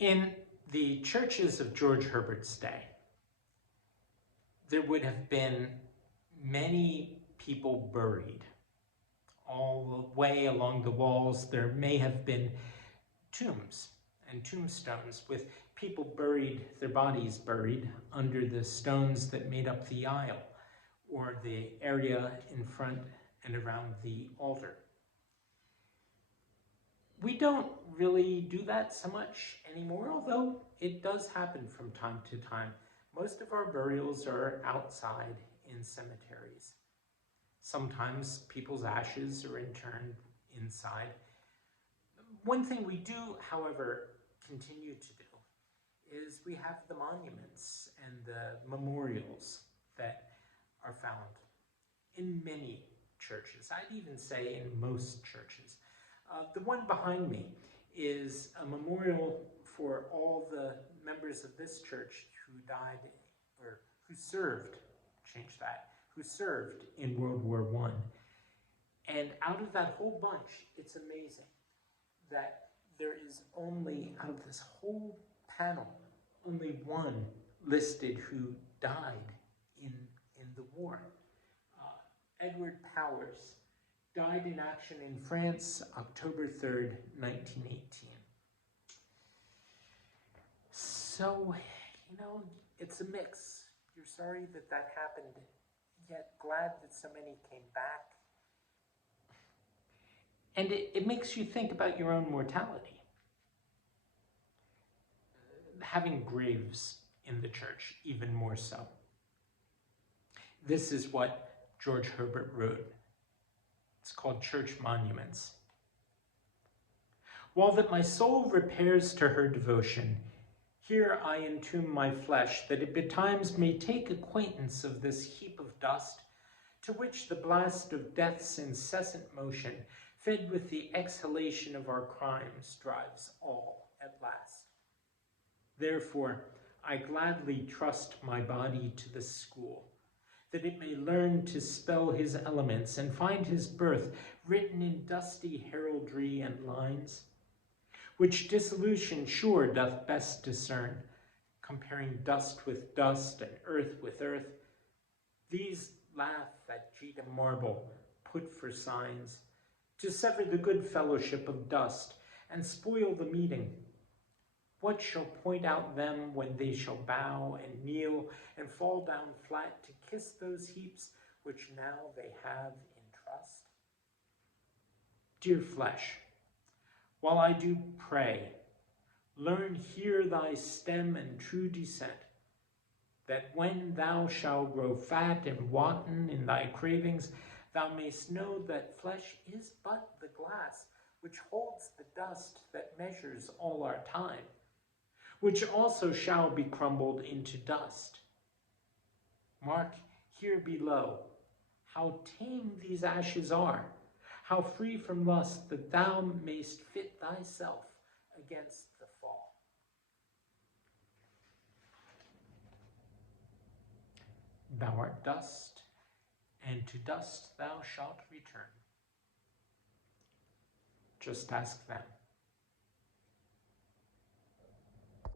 In the churches of George Herbert's day, there would have been many people buried. All the way along the walls, there may have been tombs and tombstones with people buried, their bodies buried under the stones that made up the aisle or the area in front and around the altar. We don't really do that so much anymore, although it does happen from time to time. Most of our burials are outside in cemeteries. Sometimes people's ashes are interned inside. One thing we do, however, continue to do is we have the monuments and the memorials that are found in many churches. I'd even say in most churches. The one behind me is a memorial for all the members of this church who died, or who served, who served in World War I. And out of that whole bunch, it's amazing that there is only, out of this whole panel, only one listed who died in the war. Edward Powers died in action in France, October 3rd, 1918. So, it's a mix. You're sorry that that happened, yet glad that so many came back. And it makes you think about your own mortality. Having graves in the church, even more so. This is what George Herbert wrote. It's called Church Monuments. While that my soul repairs to her devotion, here I entomb my flesh, that it betimes may take acquaintance of this heap of dust, to which the blast of death's incessant motion, fed with the exhalation of our crimes, drives all at last. Therefore, I gladly trust my body to the school, that it may learn to spell his elements and find his birth written in dusty heraldry and lines, which dissolution sure doth best discern, comparing dust with dust and earth with earth. These laugh at Geta marble, put for signs, to sever the good fellowship of dust, and spoil the meeting. What shall point out them when they shall bow and kneel and fall down flat to kiss those heaps which now they have in trust? Dear flesh, while I do pray, learn here thy stem and true descent, that when thou shalt grow fat and wanton in thy cravings, thou mayst know that flesh is but the glass which holds the dust that measures all our time, which also shall be crumbled into dust. Mark here below how tame these ashes are, how free from lust, that thou mayst fit thyself against the fall. Thou art dust, and to dust thou shalt return. Just ask them.